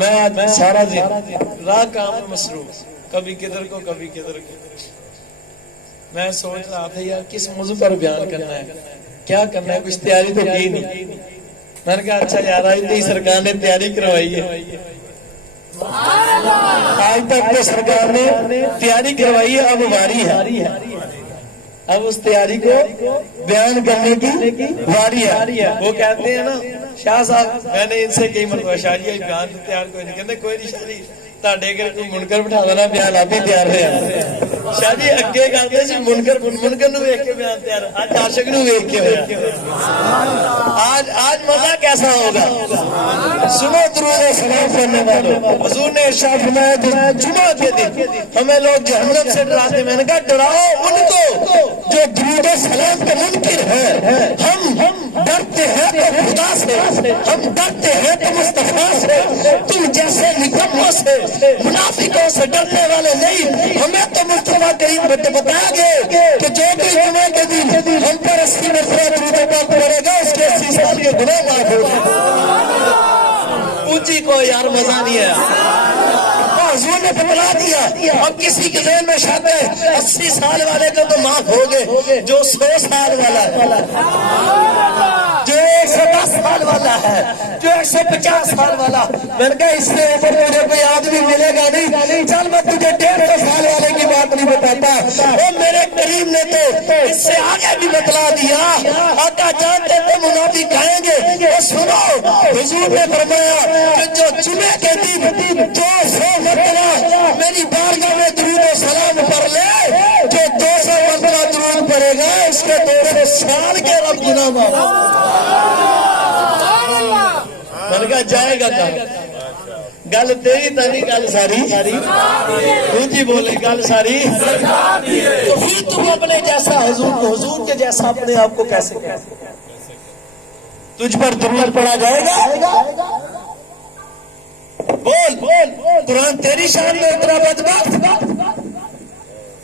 میں آج سارا دن راہ کام میں مصروف، کبھی کدھر کو کبھی کدھر کو. میں سوچ رہا تھا یار کس موضوع پر بیان کرنا ہے، کیا کرنا ہے، کچھ تیاری تو کی نہیں. میں نے کہا اچھا یار آج تو سرکار نے تیاری کروائی ہے، آج تک تو سرکار نے تیاری کروائی ہے، اب باری ہے، اب اس تیاری کو بیان کرنے کی باری ہے. وہ کہتے ہیں نا شاہ صاحب، میں نے ان سے کئی مرتبہ شاہ جی بیان تو تیار کوئی نہیں، کہتے کوئی نہیں شاہ جی تاڈے اگر کوئی منکر بٹھا دینا بیان آپ ہی تیار رہے. شاہ جی اگے کہتے سی منکر نو ویکھ کے بیان تیار، آج عاشق نو ویکھ کے ہوا. آج مزہ کیسا ہوگا. سنو درود و سلام کرنے والوں، حضور نے ارشاد فرمایا جمعہ کے دن ہمیں لوگ جہنم سے ڈراتے. میں نے کہا ڈراؤ ان کو جو درود و سلام کے منکر ہیں. ہم ڈرتے ہیں تو خدا سے، ہم ڈرتے ہیں تو مصطفیٰ سے. تم جیسے نکموں سے منافقوں سے ڈرنے والے نہیں. ہمیں تو مصطفیٰ کریم بتایا گے کہ جو بھی جمعہ کے دن ہم پر 80 مرتبہ درود پاک پڑے گا اس کے 80 سال کے گناہ معاف ہو گئے. اونچی کو یار مزہ نہیں ہے. حضور نے بتلا دیا. اب کسی کے ذہن میں شک ہے 80 سال والے کو تو معاف ہو گئے، جو 100 سال والا ہے، جو 110 سال والا ہے، جو 150 سال والا. میں نے کہا اس سے اوپر مجھے کوئی آدمی ملے گا نہیں. چل میں تجھے 150 سال والے کی بات نہیں بتاتا. وہ میرے کریم نے تو اس سے آگے بھی بتلا دیا. آقا جانتے تھے منافق کہیں گے. اور سنو حضور نے فرمایا کہ جو جمعے کے دن 200 مرتبہ میری بارگاہ میں درود و سلام پڑھ لے، جو 200 مرتبہ درود پڑھے گا اس کے 200 سال کے رب گناہ معاف. میں نے کہا جائے گا کہاں. گل تیری تانی گل ساری اونچی بولے گل ساری. تو پھر تم اپنے جیسا حضور کے جیسا اپنے آپ کو کیسے کہتے؟ تجھ پر درود پڑھا جائے گا. بول قرآن تیری شان میں اتنا بدبخت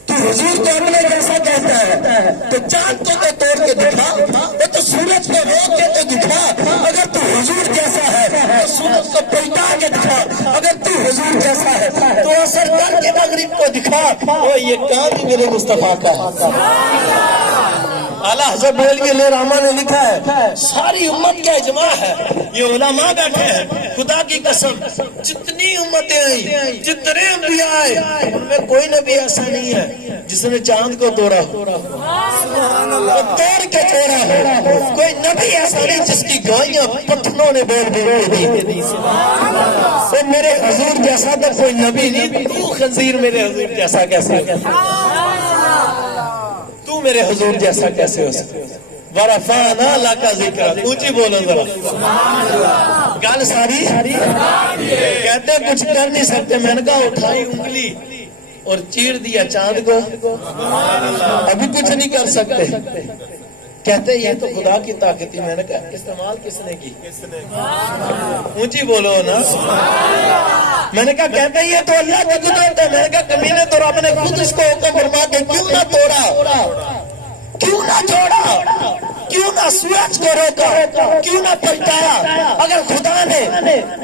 تو حضور کو اپنے جیسا کہتا ہے. تو چاند کو تو توڑ کے دکھا، تو سورج کو روک کے تو دکھا. اگر تو حضور جیسا ہے تو سورج کو پلٹا کے دکھا. اگر تو حضور جیسا ہے تو اثر کر کے مغرب کو دکھا. وہ یہ کام ہی میرے مصطفیٰ کا ہے. اعلیٰ حضرت بریلوی علیہ رحمہ نے لکھا ہے ساری امت کا اجماع ہے. یہ علماء بیٹھے ہیں، خدا کی قسم جتنی امتیں آئیں، جتنے انبیاء آئے، ان میں کوئی نبی ایسا نہیں ہے جس نے چاند کو توڑا ہو، توڑ کے چھوڑا ہو. کوئی نبی ایسا نہیں جس کی گوائیاں پتھروں نے بول کے دی. میرے حضور جیسا تو کوئی نبی نہیں. تو خنزیر میرے حضور جیسا کیسے ہو؟ تو میرے حضور جیسا کیسے ہو سکتا؟ ورفعنا لک ذکرک. اونچی بولو ذرا. گل ساری کہتے کچھ کر نہیں سکتے. میں نے کہا اٹھائی انگلی اور چیر دیا چاند کو، ابھی کچھ نہیں کر سکتے. کہتے یہ تو خدا کی طاقت ہی. میں نے کہا استعمال کس نے کی؟ اونچی بولو نا. میں نے کہا کہتے یہ تو اللہ کی قدرت ہے. میں نے کہا کمینے تو رب نے خود اس کو حکم فرما کے کیوں نہ توڑا، کیوں نہ جوڑا، کیوں نہ سورج کو روکا، کیوں نہ پلٹایا. اگر خدا نے،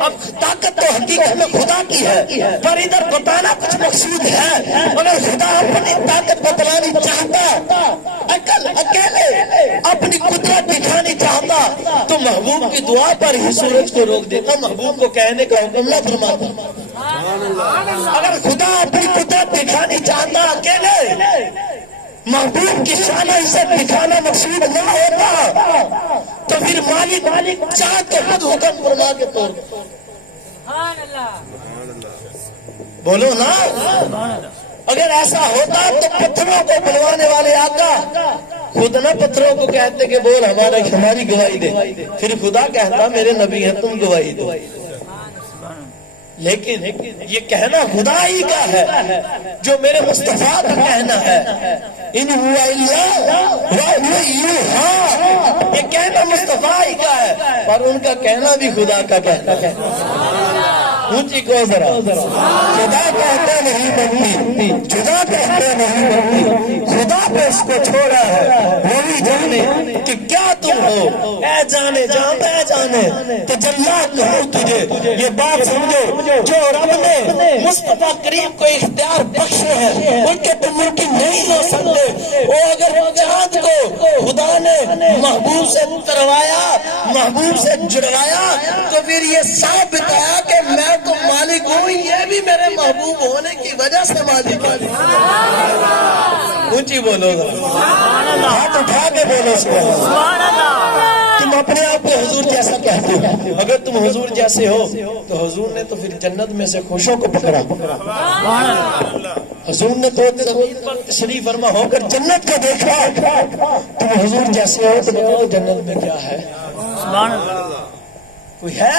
اب طاقت تو حقیقت میں خدا کی ہے پر ادھر بتانا کچھ مقصود ہے. اگر خدا اپنی طاقت بتلانی چاہتا، اکیلے اپنی قدرت دکھانی چاہتا تو محبوب کی دعا پر ہی سورج کو روک دیتا، محبوب کو کہنے کا حکم نہ فرماتا. اگر خدا اپنی قدرت دکھانی چاہتا اکیلے، محبوب کی شان عزت دکھانا مقصود نہ ہوتا تو پھر مالک چاہ کے خود حکم فرما کے توڑ. بولو نا. اگر ایسا ہوتا تو پتھروں کو بلوانے والے آقا خود نہ پتھروں کو کہتے کہ بول ہماری گواہی دے. پھر خدا کہتا میرے نبی ہیں تم گواہی دو. لیکن یہ کہنا خدا ہی کا ہے جو میرے مصطفیٰ کا کہنا ہے. ان ہوا اللہ یہ کہنا مصطفیٰ ہی کا ہے پر ان کا کہنا بھی خدا کا کہنا ہے. اونچی کو ذرا خدا کہتے نہیں بنتی، جدا کہتے نہیں بنتی، خدا پہ اس کو چھوڑا ہے وہی جانے کہ کیا تم ہو، اے جانے جہاں پہ جانے تو جلات کہوں تجھے، یہ بات سمجھو جو رب نے مصطفیٰ کریم کو اختیار بخشے ہیں ان کے تم ممکن نہیں ہو سکتے۔ وہ اگر چاند کو خدا نے محبوب سے کروایا، محبوب سے جڑوایا تو پھر یہ ثابت بتایا کہ میں تو مالک ہوں، یہ بھی میرے محبوب ہونے کی وجہ سے مالک ہے۔ اونچی بولو ہاتھ اٹھا کے بولو سبحان اللہ۔ تم اپنے آپ کو حضور جیسا کہتے ہو، اگر تم حضور جیسے ہو تو حضور نے تو پھر جنت میں سے خوشوں کو پکڑا، حضور نے تو زمین پر تشریف فرما ہو کر جنت کو دیکھا، تم حضور جیسے ہو تو بتاؤ جنت میں کیا ہے؟ کوئی ہے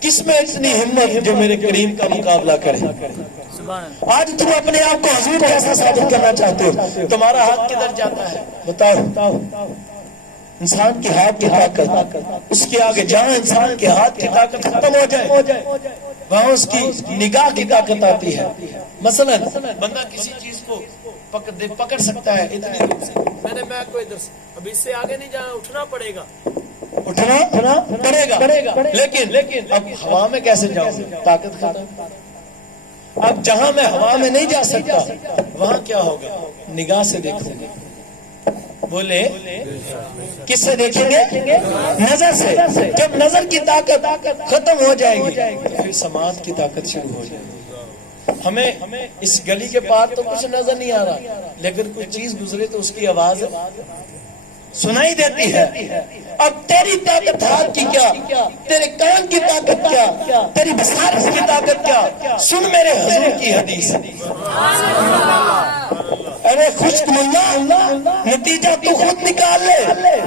کس میں اتنی ہمت جو میرے کریم کا مقابلہ کرے؟ آج تم اپنے آپ کو حضور جیسا ثابت کرنا چاہتے ہو، تمہارا ہاتھ کدھر جاتا ہے بتاؤ؟ انسان کے ہاتھ کی طاقت، اس کے آگے جہاں انسان کے ہاتھ کی طاقت ختم ہو جائے وہاں اس کی نگاہ کی طاقت آتی ہے۔ مثلا بندہ کسی چیز کو پکڑ سکتا ہے اتنے دور سے، میں کو ادھر سے اب اس سے آگے نہیں جانا، اٹھنا پڑے گا، لیکن اب ہوا میں کیسے جاؤں؟ طاقت ختم۔ اب جہاں میں ہوا میں نہیں جا سکتا وہاں کیا ہوگا؟ نگاہ سے دیکھیں گے۔ بولے کس سے دیکھیں گے؟ نظر سے۔ جب نظر کی طاقت ختم ہو جائے گی تو پھر سماعت کی طاقت شروع ہو جائے گی۔ ہمیں اس گلی کے پار تو کچھ نظر نہیں آ رہا، لیکن کوئی چیز گزرے تو اس کی آواز سنائی دیتی ہے۔ اب تیری طاقت ہاتھ کی کیا، تیرے کان کی طاقت کیا، تیری بصارت کی طاقت کیا؟ سن میرے حضور کی حدیث۔ ارے خشک ملا، نتیجہ تو خود نکال لے،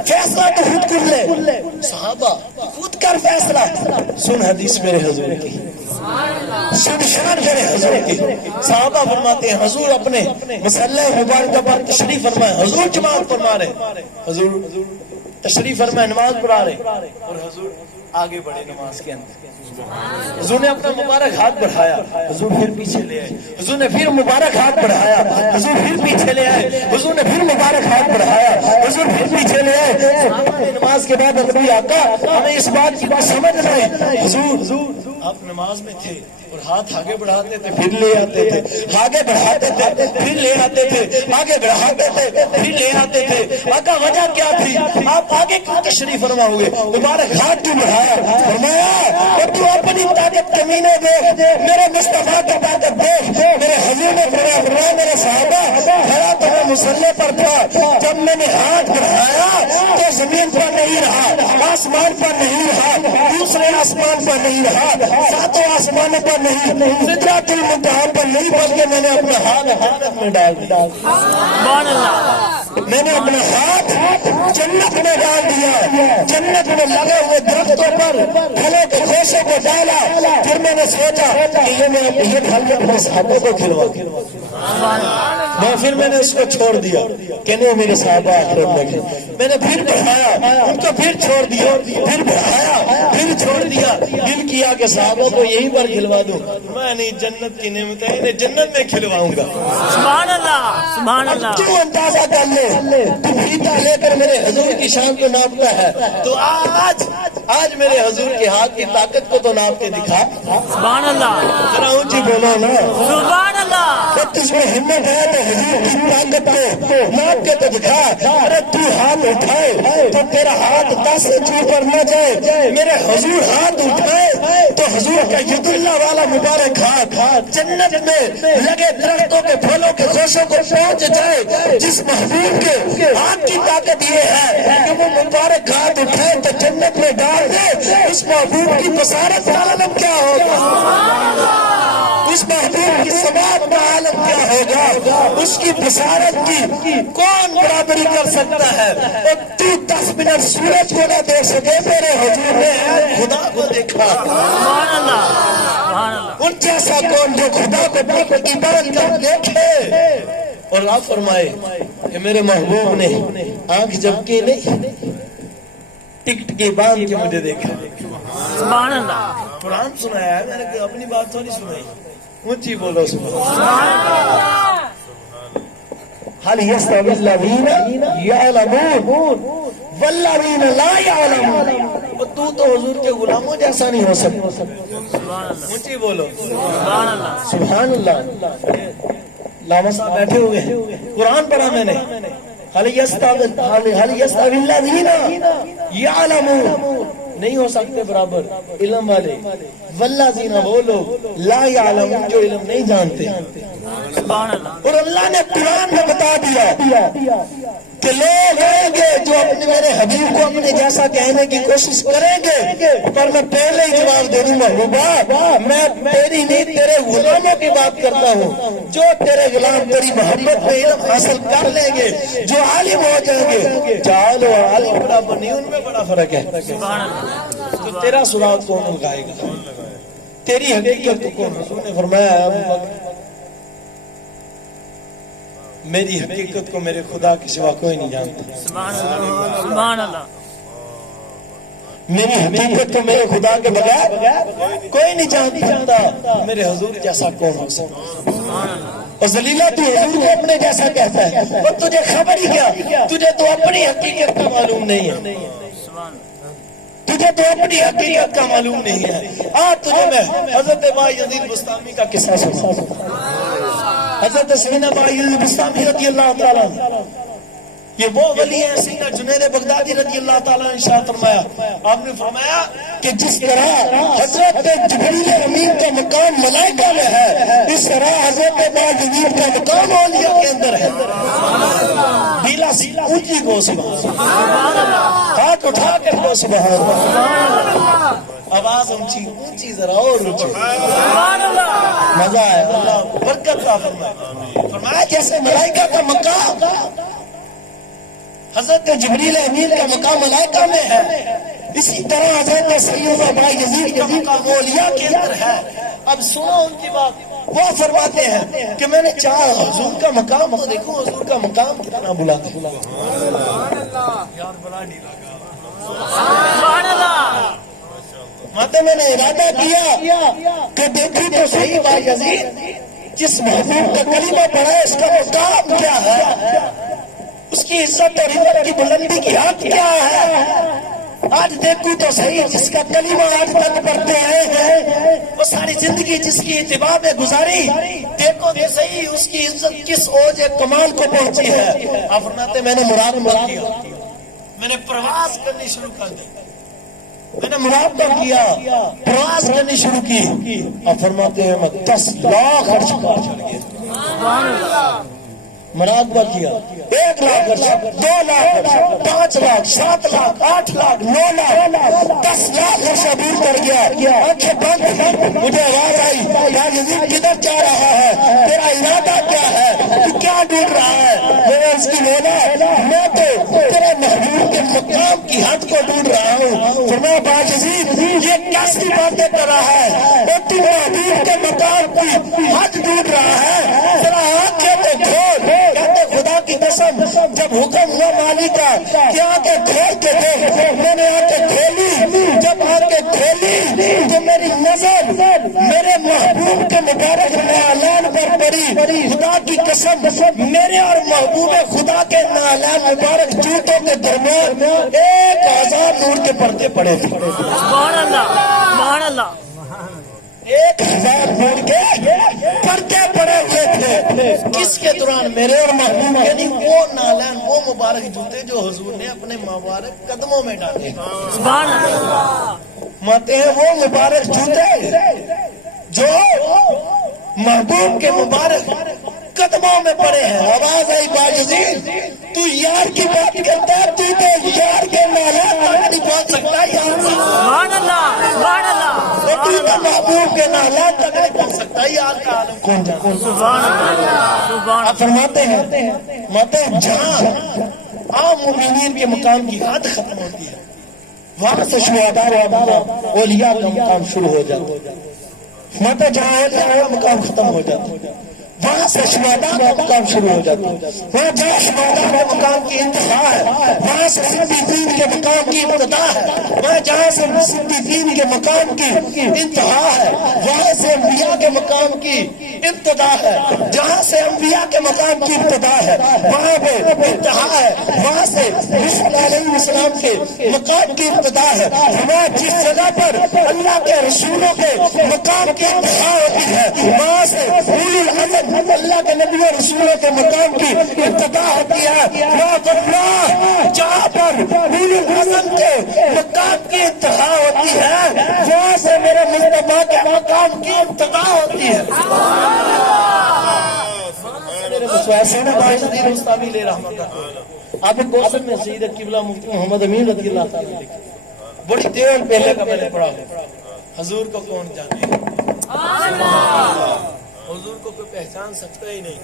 فیصلہ تو خود کر لے، صحابہ خود کر فیصلہ۔ سن حدیث میرے حضور کی، سن شان میرے حضور کی۔ صحابہ فرماتے ہیں حضور اپنے مصلی مبارکہ پر تشریف فرمائے، حضور جماعت فرما رہے، حضور تشریف فرمائے نماز پڑھا رہے اور حضور آگے بڑھے نماز کے اندر۔ حضور نے اپنا مبارک ہاتھ بڑھایا، حضور پھر پیچھے لے آئے، حضور نے پھر مبارک ہاتھ بڑھایا، حضور پھر پیچھے لے آئے، حضور نے پھر مبارک ہاتھ بڑھایا، حضور پھر پیچھے لے آئے۔ نماز کے بعد نبی آقا ہمیں اس بات کی بات سمجھ رہے، حضور آپ نماز میں تھے اور ہاتھ آگے بڑھاتے تھے پھر لے آتے تھے، آگے بڑھاتے تھے پھر لے آتے تھے، آگے بڑھاتے تھے پھر لے آتے تھے۔ آقا وجہ کیا تھی؟ آپ آگے کیوں تشریف فرما ہوئے؟ مبارک ہاتھ کیوں بڑھایا؟ فرمایا تو اپنی طاقت کمینے دیکھ، میرے مصطفیٰ کی طاقت دیکھ۔ میرے حضور نے فرمایا میرے صحابہ کھڑا تو میں مصلی پر تھا، جب میں نے ہاتھ بڑھایا تو زمین پر نہیں رہا، آسمان پر نہیں رہا، دوسرے آسمان پر نہیں رہا، ساتوں آسمانوں پر نہیں، سدرۃ المنتہا پر نہیں، بلکہ میں نے اپنا ہاتھ جنت میں ڈال دیا۔ سبحان اللہ، میں نے اپنا ہاتھ جنت میں ڈال دیا، جنت میں لگے ہوئے درختوں پر پھلوں کے خوشے کو ڈالا۔ پھر میں نے سوچا کہ یہ پھل اپنے صحابوں کو کھلوا، پھر میں نے اس کو چھوڑ دیا کہ نہیں میرے صحابہ آخرت میں گئے۔ میں نے پھر بڑھایا، ان کو پھر چھوڑ دیا، پھر بڑھایا، پھر چھوڑ دیا، دل کیا کہ صحابوں کو یہیں پر کھلوا دوں۔ میں نہیں، جنت کی نعمتیں انہیں جنت میں کھلواؤں گا۔ سبحان اللہ، سبحان اللہ۔ تو اندازہ کر لے، تو فیتا لے کر میرے حضور کی شان کو ناپتا ہے تو آج میرے حضور کے ہاتھ کی طاقت کو تو ناپ کے دکھا۔ سبحان اللہ، ذرا اونچی بولو نا، سبحان اللہ۔ جب تجھ میں ہمت ہے تو حضور کی طاقت کو ناپ کے تو دکھا۔ ارے تو ہاتھ اٹھائے تو تیرا ہاتھ 10 انچ اوپر نہ جائے، میرے حضور ہاتھ اٹھائے تو حضور کا ید اللہ والا مبارک ہاتھ جنت میں لگے درختوں کے پھلوں کے خوشوں کو پہنچ جائے۔ جس محبوب کے ہاتھ کی طاقت یہ ہے کہ وہ مبارک ہاتھ اٹھائے تو جنت میں ڈال دے، اس محبوب کی بصارت کا عالم کیا ہوگا؟ اس محبوب کی سماعت کا عالم کیا ہوگا؟ اس کی بصارت کی کون برابری کر سکتا ہے؟ اور تو 10 منٹ سورج کو نہ دیکھ سکے، میرے حضور نے خدا کو دیکھا۔ سبحان اللہ، سبحان اللہ۔ ان جیسا کون جو خدا کو کی بات کر دیکھے؟ اور آپ فرمائے کہ میرے محبوب نے آنکھ جھپکی نہیں، ٹکٹ کی باندھ کے مجھے دیکھا۔ سبحان اللہ. قرآن سنایا ہے میں نے اپنی بات تھوڑی سنائی. اونچی بولو سبحان اللہ. هل يستوي الذين يعلمون والذين لا يعلمون. تو حضور کے غلاموں جیسا نہیں ہو سکتا. سبحان اللہ. اونچی بولو سبحان اللہ. سبحان اللہ. لاما صاحب بیٹھے ہوئے ہیں. قرآن پڑھا میں نے. هل يستوي الذين يعلمون نہیں ہو سکتے برابر علم والے. والذین وہ لوگ لا يعلمون جو علم نہیں جانتے. سبحان اللہ. اور اللہ نے قرآن میں بتا دیا کہ لوگ آئیں گے جو اپنے میرے حبیب کو اپنے جیسا کہنے کی کوشش کریں گے. پر میں پہلے ہی جواب دے دوں محبوبہ میں تیری نہیں تیرے غلاموں کی بات کرتا ہوں. جو تیرے غلام تیری محبت میں علم حاصل کر لیں گے جو عالم ہو جائیں گے. چالو عالم برابر نہیں ان میں بڑا فرق ہے. سبحان اللہ. تو تیرا سراغ کون لگائے گا؟ تیری حقیقت کو کون؟ حضور نے فرمایا ابو بکر میری حقیقت کو میرے خدا کے سوا کوئی نہیں جانتا. سبحان اللہ. سبحان اللہ. میری حقیقت کو میرے خدا کے بغیر کوئی نہیں جانتا. میرے حضور جیسا کون ہو سکتا؟ اور ذلیلہ تو حضور کو اپنے جیسا کہتا ہے اور تجھے خبر ہی کیا؟ تجھے تو اپنی حقیقت کا معلوم نہیں ہے. تجھے تو اپنی حقیقت کا معلوم نہیں ہے. آج تجھے میں حضرت با یزید بستامی کا قصہ سنا. حضرت سینا با یزید بستامی رضی اللہ تعالیٰ یہ وہ ولی ہیں. سینا جنید بغدادی رضی اللہ تعالیٰ نے ارشاد فرمایا. آپ نے فرمایا کہ جس طرح حضرت جبریل امین کا مقام ملائکہ میں ہے اس طرح حضرت با یزید کا مقام اولیاء کے اندر ہے. بیلا سیلا اونچی کو سبحان اللہ. ہاتھ اٹھا کر کو سبحان اللہ. آواز اونچی ذرا اور اونچی. مزہ ہے. اللہ برکت کا فرمایا. فرمایا جیسے ملائکہ کا مقام حضرت جبریل امین کا مقام ملائکہ میں ہے اسی طرح حضرت سیدنا با یزید کا مقام اولیاء کے اندر ہے. اب سنو ان کی بات. وہ فرماتے ہیں کہ میں نے چاہا حضور کا مقام تو دیکھوں حضور کا مقام کتنا بلاتا ہے. سبحان اللہ. ماتے میں نے ارادہ کیا کہ دیکھیں تو صحیح با یزید جس محبوب کا کلمہ پڑھا ہے اس کا مقام کیا ہے. اس کی عزت اور ہمت کی بلندی کی حد کیا ہے. آج دیکھوں تو صحیح جس کا کلمہ آج تک پڑھتے ہیں وہ ساری زندگی جس کی اتباع میں گزاری دیکھو تو صحیح اس کی عزت کس اوج کمال کو پہنچی ہے. آپ فرماتے میں نے مراقبہ کیا. میں نے پرواز کرنی شروع کر دی. میں نے مراقبہ کیا پرواز کرنی شروع کی. آپ فرماتے ہیں میں 10 لاکھ عرش پار چڑھ گیا. سبحان اللہ. مراقبہ کیا 1 لاکھ عرش 2 لاکھ 5 لاکھ 7 لاکھ 8 لاکھ 9 لاکھ 10 لاکھ عرش عبور کر گیا. آنکھیں بند مجھے آواز آئی یا یزید کدھر جا رہا ہے تیرا ارادہ کیا ہے تو کیا ڈھونڈ رہا ہے. میں نے اس کی بولا میں تو تیرے محبوب کے مقام کی حد کو ڈھونڈ رہا ہوں. فرمایا با یزید یہ کیسی باتیں کر رہا ہے اور تو محبوب کے مقام کی حد ڈھونڈ رہا ہے. ذرا آنکھیں تو کھول. کہتے خدا کی قسم جب حکم ہوا مالی کا کہ آنکھیں کھول کے دیکھ میں نے آنکھیں کھولی. جب آنکھیں کھولی تو میری نظر میرے محبوب کے مبارک نعلین پر پڑی. خدا کی قسم میرے اور محبوب خدا کے نعلین مبارک جوتوں کے درمیان 1000 نور کے پردے پڑے تھے. سبحان اللہ. سبحان اللہ. 1000 نور کے پردے پڑے ہوئے تھے. کس کے دوران میرے اور محبوب یعنی وہ نالین وہ مبارک جوتے جو حضور نے اپنے مبارک قدموں میں ڈالے. سبحان اللہ. ماتے ہیں وہ مبارک جوتے جو محبوب کے مبارک قدموں میں پڑے ہیں. آواز آئی با یزید تو یار کی بات کرتا ہے تو یار کے نالین تک نہیں پہنچ سکتا. سبحان اللہ. سبحان اللہ. تو محبوب کے نالین تک نہیں پہنچ سکتا. یار کا عالم کون جانتا. سبحان اللہ. سبحان آپ فرماتے ہیں جہاں عام مومنین کے مقام کی حد ختم ہوتی ہے وہاں سے شہداء و اولیاء کا مقام شروع ہو جاتا ہے. جہاں اولیاء کا مقام ختم ہو جاتا ہے وہاں سے شہداء کا مقام شروع ہو جاتا ہے. وہاں جہاں شہداء کے مقام کی انتہا ہے وہاں سے صدیقین کے مقام کی ابتدا ہے. وہاں جہاں سے صدیقین کے مقام کی انتہا ہے وہاں سے انبیاء کے مقام کی ابتدا ہے. جہاں سے انبیاء کے مقام کی ابتدا ہے وہاں پہ انتہا ہے. وہاں سے رسول علیہ السلام کے مقام کی ابتدا ہے. وہاں جس جگہ پر اللہ کے رسولوں کے مقام کی انتہا ہوتی ہے وہاں سے اولو العزم اللہ کے نبی اور رسولوں کے مقام کی ابتدا ہوتی ہے. جہاں پر اولو العزم کے مقام کی انتہا ہوتی ہے وہاں سے میرے مصطفیٰ کے مقام کی ابتدا ہوتی ہے. ایسے نا بھائی صدیق مستعبی لے رحمت اللہ آپ کوسل میں سید قبلہ مفتی محمد امین رضی اللہ تعالیٰ لکھے بڑی دیر پہلے کا میں نے پڑھا حضور کو کون جانے حضور کو کوئی پہچان سکتا ہی نہیں.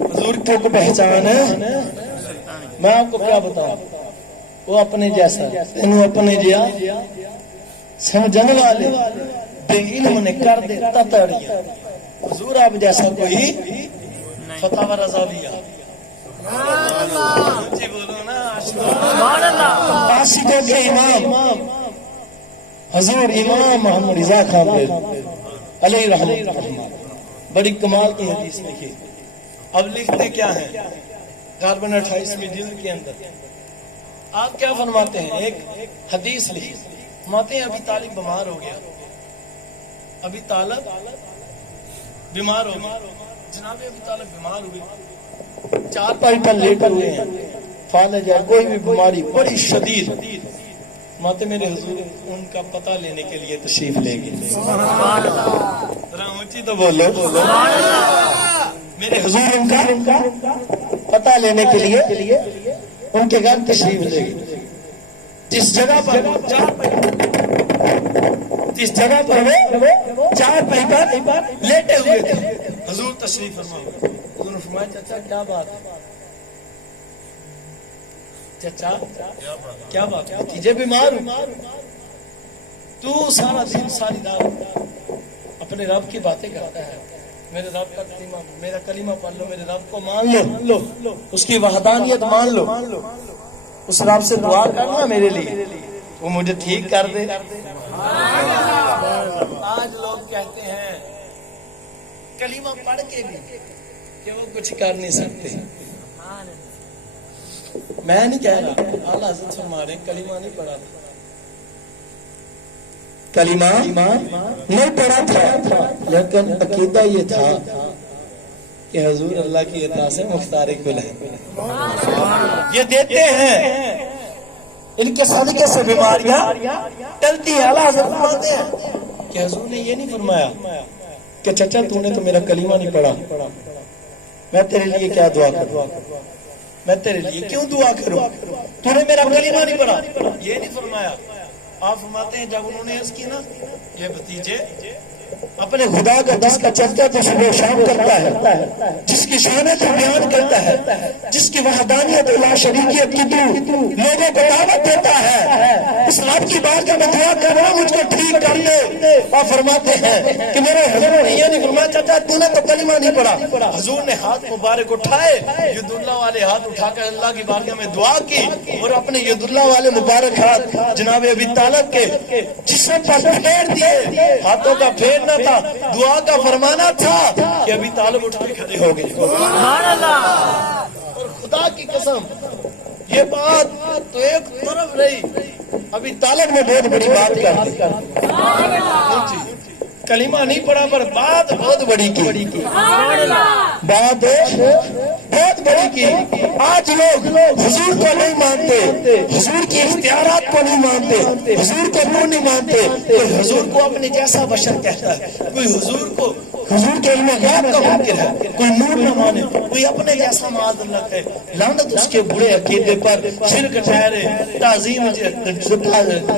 حضور کو کوئی پہچان ہے میں آپ کو کیا بتاؤں وہ اپنے جیسا انہوں اپنے جیا سمجھنے والے بے علم نے کر دے تتڑیاں. حضور آپ جیسا کوئی فتح و رضاویہ جی بولو نا عاشقوں کے امام حضور امام محمد رضا خان علیہ رحمۃ اللہ بڑی کمال کی حدیث لکھی. اب لکھتے کیا ہیں کاربن 28ویں جلد کے اندر آپ کیا فرماتے ہیں ایک حدیث لکھی فرماتے ہیں ابھی طالب بیمار ہو گیا. ابھی طالب بیمار ہو گیا جناب ابھی طالب بیمار ہوئے چار پائی پر لے کر ہوئے ہیں فالج ہے کوئی بھی بیماری بڑی شدید ماتے میرے حضور ان کا پتہ لینے کے لیے تشریف لے گئے. ذرا اونچی تو بولو میرے حضور ان کا پتہ لینے کے لیے ان کے گھر تشریف لے گئے. جس جگہ پر وہ چار پائی پر لیٹے ہوئے تھے حضور تشریف فرمائے. حضور نے فرمایا چچا کیا بات ہے چچا کیا بات ہے بھتیجے بیمار ہو تو سارا دن ساری رات اپنے رب کی باتیں کرتا ہے. میرے رب کا کلمہ میرا کلمہ پڑھ لو میرے رب کو مان لو اس کی وحدانیت مان لو اس رب سے دعا کرنا میرے لیے وہ مجھے ٹھیک کر دے. آج لوگ کہتے ہیں کلمہ پڑھ کے بھی کہ وہ کچھ کر نہیں سکتے. میں نہیں کہہ رہا اعلیٰ حضرت فرما رہے کلمہ نہیں پڑھا کلمہ نہیں پڑھا تھا لیکن عقیدہ یہ تھا کہ حضور اللہ کی عطا سے مختار کل ہے. یہ دیتے ہیں ان کے صدقے سے بیماریاں ٹلتی ہیں. اعلیٰ حضرت فرماتے ہیں کہ حضور نے یہ نہیں فرمایا کہ چچا تو نے تو میرا کلمہ نہیں پڑھا میں تیرے لیے کیا دعا کروں میں تیرے لیے کیوں دعا کروں تو نے میرا کلمہ نہیں پڑھا یہ نہیں فرمایا. آپ فرماتے ہیں جب انہوں نے عرض کی نا یہ بھتیجے اپنے خدا کا جس کا چرچا تو صبح شام کرتا ہے جس کی شان تو بیان کرتا ہے جس کی وحدانیت لا شریکیت کی تو لوگوں کو دعوت دیتا ہے اس رب کی بات کا میں دعا کر رہا ہوں مجھ کو ٹھیک کر دے. آپ فرماتے ہیں کہ میرے حضور نے یہ نہیں فرمایا چچا تو نے تو کلمہ نہیں پڑھا. حضور نے ہاتھ مبارک اٹھائے ید اللہ والے ہاتھ اٹھا کر اللہ کی بارگاہ میں دعا کی اور اپنے ید اللہ والے مبارک ہاتھ جناب ابی طالب کے جسم پر پھیر دیے. ہاتھوں کا پھیرنا تھا دعا کا فرمانا تھا کہ ابھی طالب اٹھ کے کھڑے ہو گئے. اور خدا کی قسم یہ بات تو ایک طرف رہی ابھی طالب نے بہت بڑی بات کر کلمہ نہیں پڑھا پر بات بہت بڑی کی بات بہت بڑی کی. آج لوگ حضور کو نہیں مانتے حضور کی اختیارات کو نہیں مانتے حضور کو نور نہیں مانتے. کوئی حضور کو اپنے جیسا بشر کہتا ہے کوئی حضور کو حضور کے علم غیب کا منکر ہے کوئی نور نہ مانے کوئی اپنے جیسا معاذ اللہ کہے. لعنت اس کے برے عقیدے پر شرک ٹھہرے تعظیم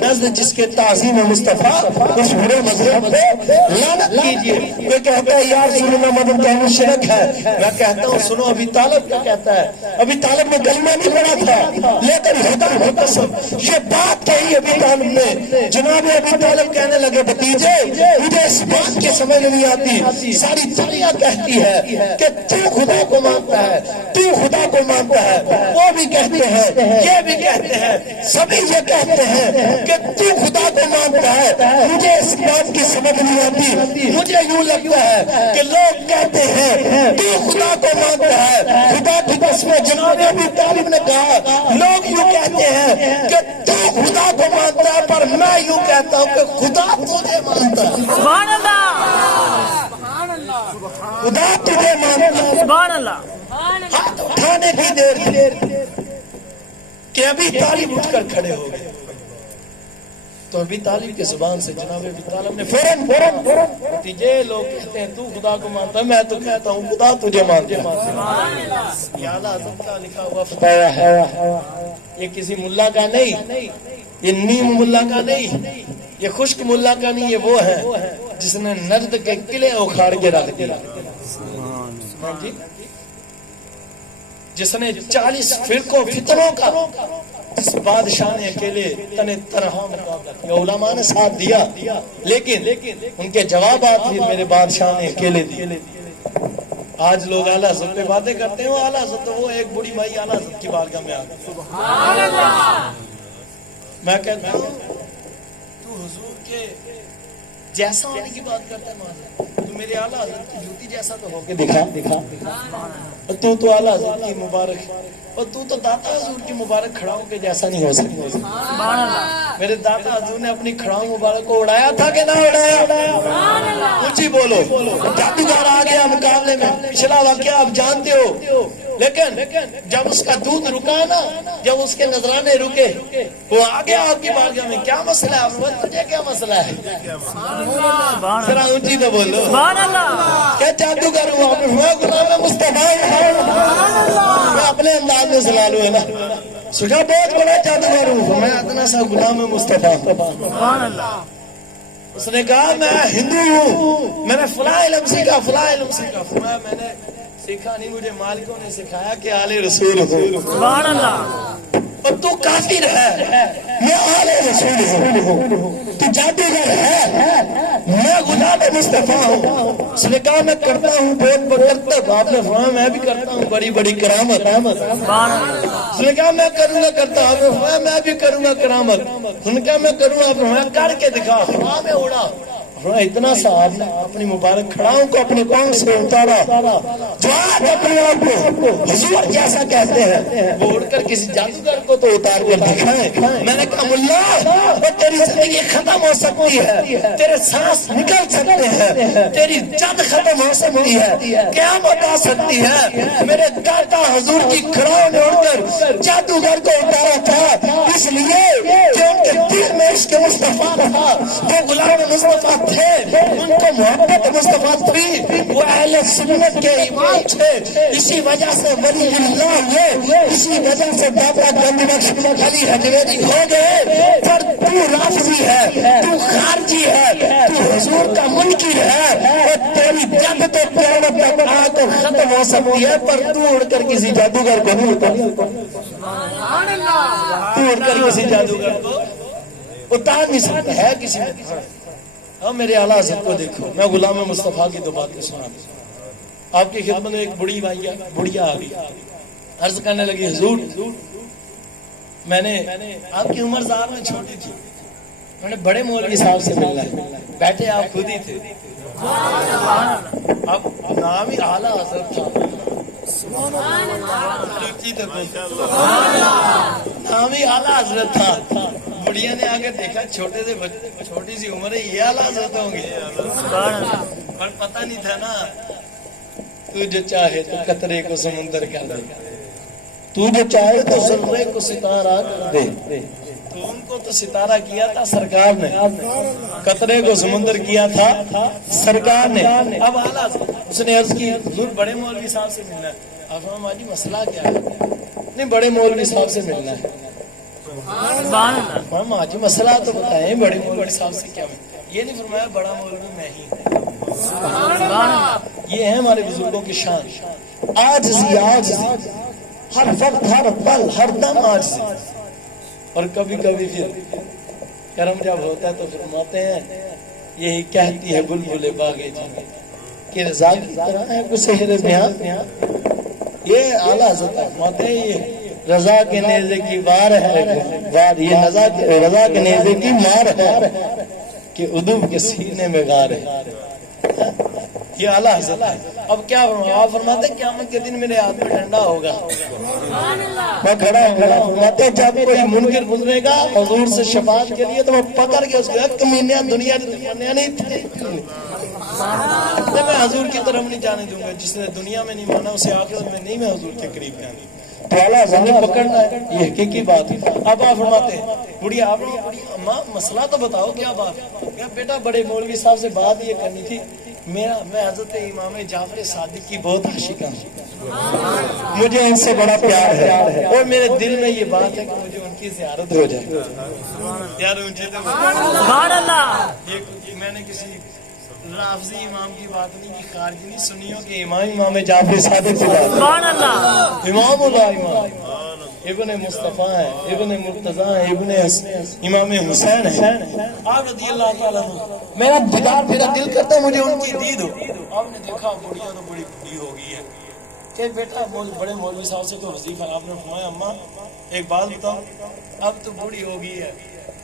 نزد جس کے تعظیم مصطفیٰ اس برے مذہب پہ لعنت کیجیے. کوئی کہتا ہے یا رسول اللہ مدد کہنا شرک ہے میں کہتا ہوں سنو ابھی طالب طالب کیا کہتا ہے؟ ابھی طالب نے کلمہ نہیں پڑھا تھا، لیکن خدا کی قسم یہ بات کہی ابھی طالب نے، جناب ابھی طالب کہنے لگے بھتیجے مجھے اس بات کی سمجھ نہیں آتی، ساری دنیا کہتی ہے کہ تو خدا کو مانتا ہے، تو خدا کو مانتا ہے، وہ بھی کہتے ہیں، یہ بھی کہتے ہیں، سبھی یہ کہتے ہیں کہ تو خدا کو مانتا ہے، مجھے اس بات کی سمجھ نہیں آتی، مجھے یوں لگتا ہے کہ لوگ کہتے ہیں تو خدا کو مانتا ہے، خدا کی قسم جناب ابی طالب نے کہا لوگ یوں کہتے ہیں کہ تو خدا کو مانتا ہے، پر میں یوں کہتا ہوں کہ خدا تجھے مانتا ہے، سبحان اللہ خدا تجھے مانتا ہے۔ سبحان اللہ ہاتھ اٹھانے کی دیر کہ ابھی طالب اٹھ کر کھڑے ہو گئے، تو ابھی طالب کے زبان سے جناب ابی طالب نے فوراً بھتیجے لوگ کہتے ہیں تو خدا کو مانتا ہے، میں تو کہتا ہوں خدا تجھے مانتا ہے۔ یہ اعلیٰ حضرت کا لکھا ہوا فتاویٰ ہے، یہ کسی ملا کا نہیں، یہ نیم ملا کا نہیں، یہ خشک ملا کا نہیں، یہ وہ ہے جس نے نجد کے قلعے اکھاڑ کے رکھ دیا، جس نے 40 فرقوں فتنوں کا اس بادشاہ نے اکیلے تنہ تنہا مقابلہ کیا، علماء نے ساتھ دیا لیکن ان کے جوابات بھی میرے بادشاہ نے اکیلے دیے۔ آج لوگ اعلیٰ حضرت پہ باتیں کرتے ہیں، وہ اعلیٰ حضرت وہ ایک بڑی مائی اعلیٰ حضرت کی بارگاہ میں آتی، میں کہتا ہوں تو حضور کے جیسا ہونے کی بات کرتا ہے مولانا، تو میرے اعلیٰ حضرت کی جوتی جیسا تو ہو کے دکھا، تو اعلیٰ حضرت کی مبارک، اور تو داتا حضور کی مبارک کھڑاؤں کے جیسا نہیں ہو سکتا۔ سبحان اللہ میرے داتا حضور نے اپنی کھڑاؤں مبارک کو اڑایا تھا کہ نہ اڑایا؟ اونچی بولو، جادوگر آ گیا مقابلے میں، پچھلا واقعہ آپ جانتے ہو، لیکن جب اس کا دودھ رکا نا، جب اس کے نذرانے رکے، وہ آ گیا آپ کی بارگاہ میں، کیا مسئلہ ہے؟ آپ بول تجھے کیا مسئلہ ہے؟ ذرا اونچی تو بولو، سبحان اللہ کیا جادوگر ہوں؟ آپ نے غلام مصطفیٰ، میں اپنے انداز میں سلا لوں ہے نا، سجا بہت بڑا جادوگر ہوں، میں اتنا سا غلام مصطفیٰ۔ سبحان اللہ اس نے کہا میں ہندو ہوں، میں نے فلاں علم سیکھا، فلاں علم سیکھا، فرمایا میں نے سیکھا نہیں، مجھے مالکوں نے سکھایا کہ آل رسول ہوں، سبحان اللہ اور تو کافر ہے، میں آل رسول ہوں، تو جادوگر ہے، میں غلام مصطفیٰ ہوں۔ اس نے کہا میں کرتا ہوں بہت بڑا، آپ نے فرمایا میں بھی کرتا ہوں بڑی بڑی کرامت، سبحان اللہ اس نے کہا میں کروں گا کرتا ہوں، آپ نے فرمایا میں بھی کروں گا کرامت، اس نے کہا میں کروں گا، آپ نے فرمایا کر کے دکھا، ہوا میں اڑا، اتنا سا آپ نے اپنی مبارک کھڑاؤں کو اپنے پاؤں سے اتارا، جو آپ اپنے آپ کو حضور جیسا کہتے ہیں، وہ اڑ کر کسی جادوگر کو تو اتار کر دکھائیں۔ میں نے کہا ملا وہ تیری زندگی ختم ہو سکتی ہے، تیرے سانس نکل سکتے ہیں، تیری جد ختم ہو سکتی ہے، قیامت آ سکتی ہے، میرے دادا حضور کی کھڑاؤں نے اڑ کر جادوگر کو اتارا تھا، اس لیے کہ ان کے دل میں عشق مصطفیٰ رہا، وہ غلام مصطفیٰ تھے، ان کو محبت مصطفیٰ تھی، وہ اہل سنت کے امام تھے، اسی وجہ سے ولی اللہ ہوئے، اسی وجہ سے داتا گنج بخش علی حجویری ہو گئے۔ پر تو رافضی ہے، تو خارجی ہے، تو حضور کا منکر ہے، اور تیری جد تو قیامت تک آ کر ختم ہو سکتی ہے، پر تو اڑ کر کسی جادوگر کو نہیں اتار تو اڑ کر کسی جادوگر کو اتار نہیں سکتا ہے کسی کو۔ اب میرے اعلیٰ حضرت کو دیکھو، میں غلام مصطفیٰ کی دو باتیں سنا، آپ کی خدمت میں ایک بڑھیا آ گئی، عرض کرنے لگی حضور میں نے آپ کی عمر صاحب میں چھوٹی تھی، میں نے بڑے مولوی صاحب سے ملنا ہے، بیٹھے آپ خود ہی تھے، اب نام ہی اعلیٰ حضرت تھا، نام ہی اعلیٰ حضرت تھا، بڑھیا نے آگے دیکھا چھوٹے سے چھوٹی سی عمر ہے، یہ اعلیٰ حضرت ہوں گے، پر پتہ نہیں تھا نا، تو جو چاہے تو قطرے کو سمندر کر دے، تو جو چاہے تو ذرے کو ستارہ کر دے، تو ان کو تو ستارہ کیا تھا سرکار نے، قطرے کو سمندر کیا تھا سرکار نے۔ اب اعلیٰ اس نے عرض کی حضور بڑے مولوی صاحب سے ملنا ہے، آپ فرمایا جی مسئلہ کیا ہے؟ نہیں بڑے مولوی صاحب سے ملنا ہے، سبحان اللہ جی مسئلہ تو بتائیں بڑے مولوی صاحب سے کیا یہ نہیں فرمایا بڑا مولوی میں ہی ہوں. سبحان اللہ. یہ ہے ہمارے بزرگوں کی شان. عاجزی ہر وقت ہر پل ہر دم عاجزی. اور کبھی کبھی پھر کرم جب ہوتا ہے تو فرماتے ہیں یہی کہتی ہے بلبل باغے جان کہ رضا کی طرح ہے کوئی سحر بیاں. یہ اعلیٰ حضرت فرماتے ہیں یہ رضا کے نیزے کی وار ہے وار. یہ رضا کے نیزے کی مار ہے کہ ادب کے سینے میں غار ہے. یہ اعلیٰ حضرت ہے. اب کیا آپ فرماتے ہیں قیامت کے دن میرے ہاتھ میں ڈنڈا ہوگا میں کھڑا فرماتے ہیں جب کوئی منکر گزرے گا حضور سے شفاعت کے لیے تو میں پکڑ کے اس کو کمینیاں دنیا نہیں تھے. میں حضور کی طرف نہیں جانے دوں گا. جس نے دنیا میں نہیں مانا اسے آخرت میں نہیں میں حضور کے قریب جانے. تو اعلیٰ حضرت نے پکڑنا ہے. یہ حقیقی بات ہے. اب آپ فرماتے ہیں بڑھیا آپ اماں مسئلہ تو بتاؤ کیا بات ہے. بیٹا بڑے مولوی صاحب سے بات یہ کرنی تھی. میں حضرت امام جعفر صادق کی بہت عاشق ہوں. مجھے ان سے بڑا پیار ہے اور میرے دل میں یہ بات ہے کہ مجھے ان کی زیارت ہو جائے. یار سبحان اللہ. میں نے کسی رافضی امام کی بات نہیں کی خارجی نہیں سنیوں کہ امام جعفر صادق کی بات. سبحان اللہ. امام اللہ امام ابن مصطفیٰ ہے ابن مرتضیٰ ہے ابن امام حسین ہے. آپ رضی اللہ تعالیٰ میرا دیدار میرا دل کرتا ہے مجھے ان کی دید ہو. آپ نے دیکھا بڑھیا تو بڑی بڑی ہو گئی ہے کہ بیٹا بڑے مولوی صاحب سے تو وظیفہ. آپ نے فرمایا اماں ایک بات بتاؤ اب تو بوڑھی ہو گئی ہے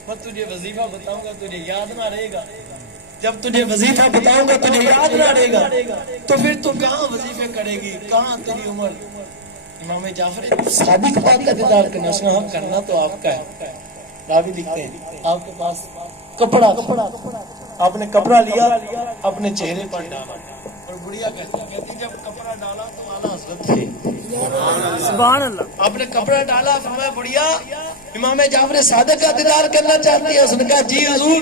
میں تجھے وظیفہ بتاؤں گا تجھے یاد نہ رہے گا. جب تجھے وظیفہ بتاؤں گا تجھے یاد نہ رہے گا تو پھر تو کہاں وظیفے کرے گی کہاں تیری عمر. امام جعفر صادق پاک کا دیدار کرنا اس نے ہم کرنا تو آپ کا ہے. راوی لکھتے ہیں آپ کے پاس کپڑا آپ نے کپڑا لیا اپنے چہرے پر ڈالا اور بڑھیا کہتی جب کپڑا ڈالا تو اعلیٰ حضرت تھے. سبحان اللہ. آپ نے کپڑا ڈالا فرمایا بڑھیا امام جعفر صادق کا دیدار کرنا چاہتی ہے. اس نے کہا جی حضور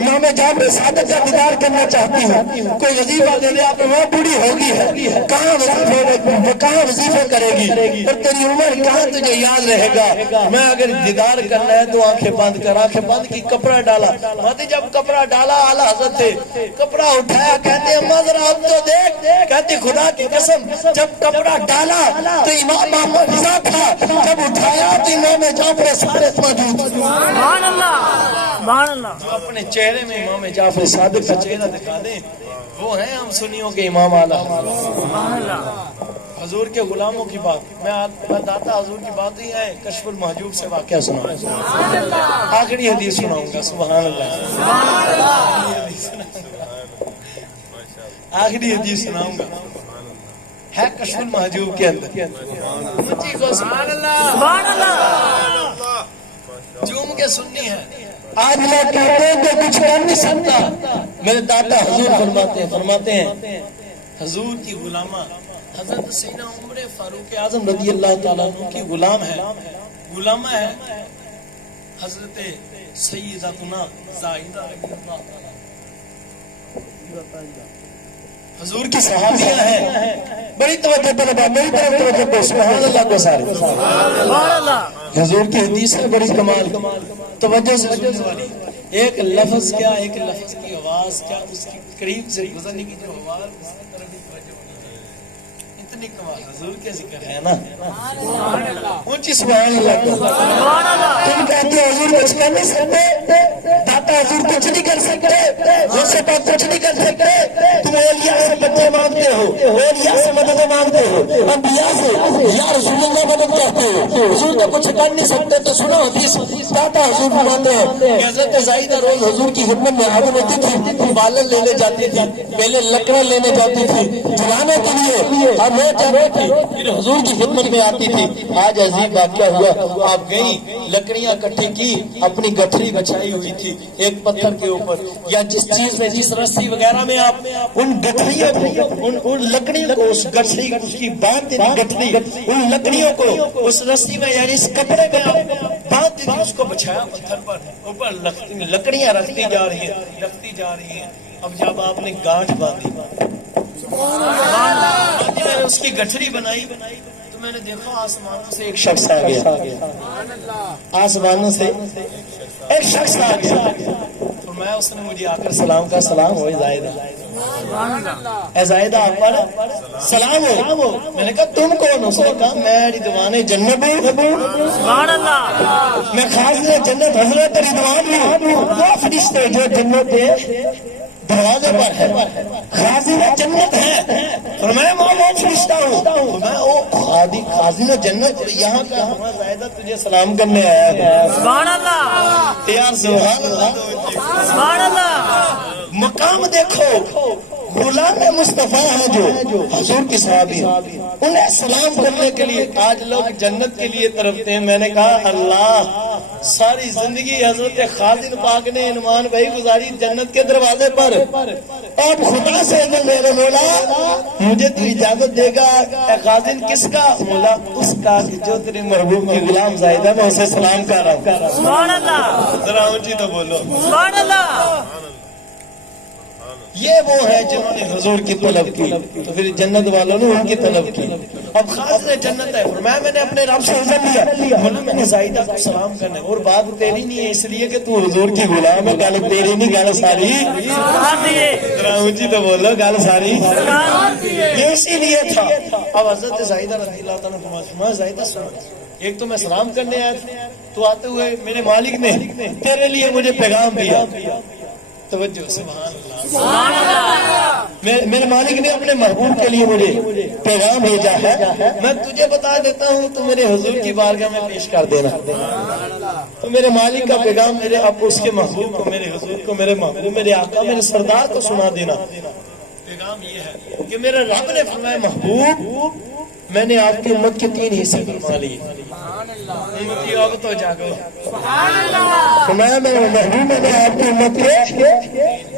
امام جعفر صادق کا دیدار کرنا چاہتی ہوں کوئی وظیفہ دے دے. آپ وہ بوڑھی ہوگی ہے کہاں وظیفہ کرے گی اور تیری عمر کہاں تجھے یاد رہے گا. میں اگر دیدار کرنا ہے تو آنکھیں بند کر. آنکھیں بند کی کپڑا ڈالا. جب کپڑا ڈالا اعلیٰ حضرت تھے کپڑا اٹھایا کہتے اماں ذرا اب تو دیکھ. کہتے خدا کی قسم جب کپڑا ڈالا تو امام محمد رضا تھا جب اٹھایا تو امام جعفر صادق موجود. سبحان اللہ. سبحان اللہ. جو اپنے چہرے میں امام جعفر صادق کا چہرہ دکھا دیں وہ ہیں ہم سنیوں کے امام اعلیٰ. سبحان اللہ. حضور کے غلاموں کی بات میں داتا حضور کی بات ہی ہے. کشف المحجوب سے واقعہ سناؤں آخری حدیث سناؤں گا. سبحان اللہ. آخری حدیث سناؤں گا ہے کشف المحجوب کے اندر. سبحان اللہ. سبحان اللہ. جوم کے سننی ہے. آج میں کہتے ہیں کہ کچھ کر نہیں سکتا. میرے دادا حضور فرماتے ہیں حضور کی غلامہ حضرت سیدنا عمر فاروق اعظم رضی اللہ تعالیٰ عنہ کی غلام ہے غلامہ ہے حضرت سیدتنا زاہدہ رضی اللہ تعالیٰ حضور کی صحابیاں ہیں. بڑی توجہ طلبہ میری طرف توجہ کو. سبحان اللہ کو سارے سبحان اللہ. حضور کی حدیث ہے بڑی کمال توجہ سے سننے والی. ایک لفظ کیا ایک لفظ کی آواز کیا اس کی قریب سے گزرنے کی جو آواز اس کی طرف بھی توجہ ہونی چاہیے. اتنی کمال حضور کے ذکر ہے نا. اونچی سبحان اللہ کو. سبحان اللہ. تم کہتے ہو حضور کچھ کر نہیں سکتے داتا حضور کچھ نہیں کر سکتے غوث پاک کچھ نہیں کر سکتے. تم اولیاء سے بچے مانگتے ہو اولیاء سے مدد مانگتے ہو انبیاء سے یا رسول اللہ مدد کہتے ہو. حضور تو کچھ کر نہیں سکتے تو سنو حدیث. داتا حضور فرماتے ہیں حضرت زاہدہ روز حضور کی خدمت میں حاضر ہوتی تھی. بالن لینے جاتی تھی پہلے لکڑیں لینے جاتی تھی جلانے کے لیے اور وہ جاتی تھی پھر حضور کی خدمت میں آتی تھی. آج عجیب واقعہ ہوا. آپ گئیں لکڑیاں اکٹھی کی اپنی گٹھری بچائی ہوئی تھی ایک پتھر کے اوپر یا جس چیز میں جس رسی وغیرہ میں آپ ان گٹھریوں کو ان لکڑیوں کو اس گٹھری کی باندھ گٹھری ان لکڑیوں کو اس رسی میں یا اس کپڑے میں آپ باندھ دی اس کو بچھایا پتھر پر اوپر لکڑیاں رکھتی جا رہی ہیں. اب جب آپ نے گانٹھ باندھی میں نے اس کی گٹھری بنائی تو میں نے دیکھا آسمانوں سے ایک شخص آ گیا. آسمانوں سے ایک شخص آ گیا تو میں فرمایا اس نے مجھے آ کر سلام کا سلام ہو زائدہ سبحان اللہ اے زائدہ آپ پر سلام ہو. میں نے کہا تم کون؟ اس نے کہا میں رضوان جنت ہوں, سبحان اللہ میں خازن جنت حضرت رضوان ہوں. وہ فرشتے جو جنت کے دروازے پر ہے خازن جنت ہے, اور میں وہ فرشتہ ہوں. میں خازن جنت یہاں کا ہوں. زائدہ تجھے سلام کرنے آیا ہے. سبحان اللہ یار سبحان اللہ, سبحان اللہ مقام دیکھو. غلام مصطفیٰ ہیں جو حضور کے صحابی ہیں, انہیں سلام کرنے کے لیے آج لوگ جنت کے لیے تڑپتے ہیں. میں نے کہا اللہ ساری زندگی حضرت خازن پاک نے انعام بھائی گزاری جنت کے دروازے پر, اور خدا سے اگر میرے مولا مجھے تو اجازت دے گا اے خازن کس کا؟ مولا اس کا جو تیرے محبوب کی غلام زائدہ میں اسے سلام کر رہا ہوں. سبحان اللہ ذرا اونچی تو بولو. سبحان اللہ یہ وہ ہے جنہوں نے حضور کی طلب کی, تو پھر جنت والوں نے ان کی طلب کی. اب خازن جنت ہے, فرمایا میں نے اپنے رب سے عذر لیا, مولا میں نے زائدہ کو سلام کرنا ہے. اور بات تیری نہیں ہے اس لیے کہ تو حضور کی غلام ہے, گل تیری نہیں گل ساری. سبحان دیے ذرا اونچی تو بولو گل ساری. سبحان دیے یہ اسی لیے تھا. اب حضرت زائدہ رضی اللہ تعالیٰ فرمایا زائدہ سن, ایک تو میں سلام کرنے آیا تھا, تو آتے ہوئے میرے مالک نے تیرے لیے مجھے پیغام دیا. توجہ سبحان اللہ. سبحان اللہ میرے مالک نے اپنے محبوب کے لیے مجھے پیغام بھیجا ہے, میں تجھے بتا دیتا ہوں تو میرے حضور کی بارگاہ میں پیش کر دینا. تو میرے مالک کا پیغام میرے اب اس کے محبوب کو, میرے حضور کو, میرے محبوب, میرے آقا, میرے سردار کو سنا دینا. پیغام یہ ہے کہ میرے رب نے فرمایا محبوب میں نے آپ کی امت کے 3 حصے فرما لیے. امتی اب تو جاگو. فرمایا میرے محبوب میں نے آپ کی امت کے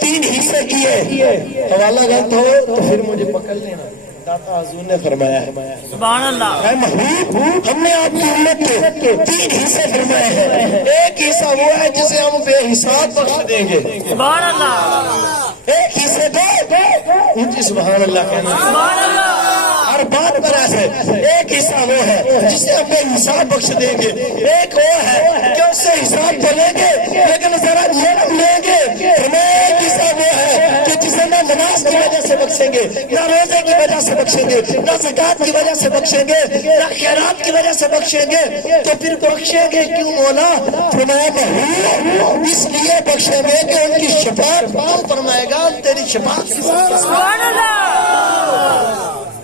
3 حصے کیے. حوالہ غلط ہو تو پھر مجھے پکڑ لینا. داتا حضور نے فرمایا ہے سبحان اللہ اے محبوب ہم نے آپ کی امت کے 3 حصے فرمائے ہیں. ایک حصہ وہ ہے جسے ہم بے حساب بخش دیں گے. سبحان اللہ ایک حصے کو اونچی سبحان اللہ کہنا. سبحان اللہ ہر بات پر ایسے ایک حصہ وہ ہے جسے ہم بے حساب بخش دیں گے. ایک وہ ہے کہ اس سے حساب تو لیں گے لیکن ذرا جرم لیں گے. ایک حصہ وہ ہے کہ جسے نہ نماز کی وجہ سے بخشیں گے, نہ روزے کی وجہ سے بخشیں گے, نہ زکات کی وجہ سے بخشیں گے, نہ خیرات کی وجہ سے بخشیں گے. تو پھر بخشیں گے کیوں مولا؟ فرمایا اس لیے بخشیں گے کہ ان کی شفاعت کون فرمائے گا؟ تیری شفاعت. سبحان اللہ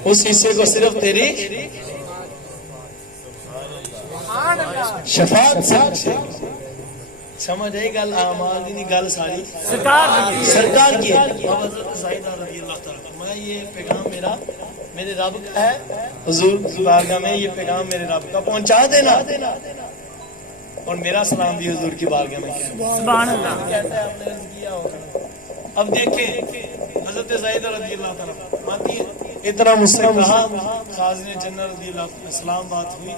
اس حصے کو صرف تیری شفاعت سے سمجھ آئی گل. اعمال دی نہیں گل ساری سرکار کی ہے. حضرت زائدہ رضی اللہ تعالیٰ میں یہ پیغام میرے رب کا ہے, حضور کی بارگاہ میں یہ پیغام میرے رب کا پہنچا دینا, اور میرا سلام بھی حضور کی بارگاہ میں کہنا. سبحان اللہ کہتا ہے آپ نے عرض کیا ہوگا. اب دیکھیں حضرت زائدہ رضی اللہ تعالیٰ آتی ہے, اتنا مجھ سے کہا, خازن جنت رضی اللہ تعالیٰ سلام بات ہوئی,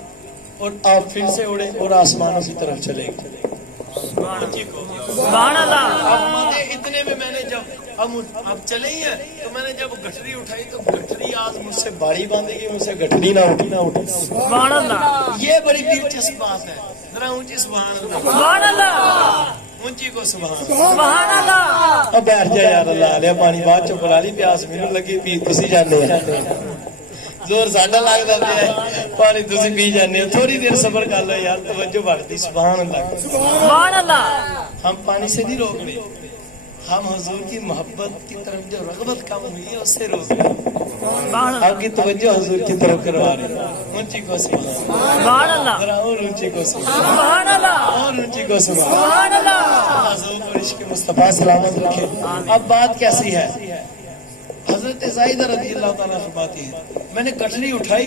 اور آپ پھر سے اڑے اور آسمانوں کی طرف چلے گئے. سبحان اللہ اب اتنے میں میں نے جب اب چلے ہی ہیں تو میں نے جب گٹھری اٹھائی تو گٹھری آج مجھ سے باری باندھے گی, مجھ سے گٹھری نہ اٹھی. سبحان اللہ یہ بڑی دلچسپ بات ہے. ذرا اونچی سبحان اللہ. سبحان اللہ اونچی کو سبحان. سبحان اللہ اب بیٹھ جا یار, اللہ علیہ پانی بعد چ پلا لی, پیاس مینوں لگی, پی تسی جانے زور ساڈا لگدا پیا, پانی تسی پی جانے. تھوڑی دیر صبر کر لو یار, توجہ بڑھتی. سبحان اللہ سبحان اللہ ہم پانی سے نہیں روک رہے, ہم حضور کی محبت کی طرف جو رغبت کم ہوئی ہے اس سے روک رہے ہیں. سبحان اللہ آپ کی توجہ حضور کی طرف کروا رہے ہیں. اونچی کو سبحان. سبحان اللہ ذرا اور اونچی کو سبحان, سبحان اللہ اور اونچی کو سبحان. سبحان اللہ حضور اور عشق مصطفیٰ سلامت رکھے. اب بات کیسی ہے؟ حضرت زائدہ رضی اللہ تعالیٰ فرماتی ہے میں نے گٹھری اٹھائی